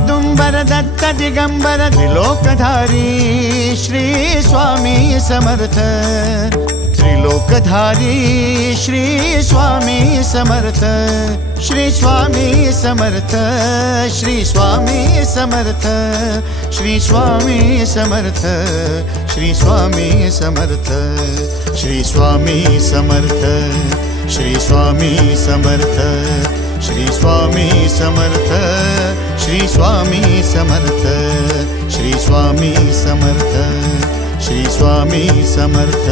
Audumbar Datta Digambar त्रिलोकधारी Shri Swami Samarth त्रिलोकधारी Shri Swami Samarth Shri Swami Samarth Shri Swami Samarth Shri Swami Samarth Shri Swami Samarth Shri Swami Samarth Shri Swami Samarth Shri Swami Samarth Shri Swami Samarth Shri Swami Samarth Shri Swami Samarth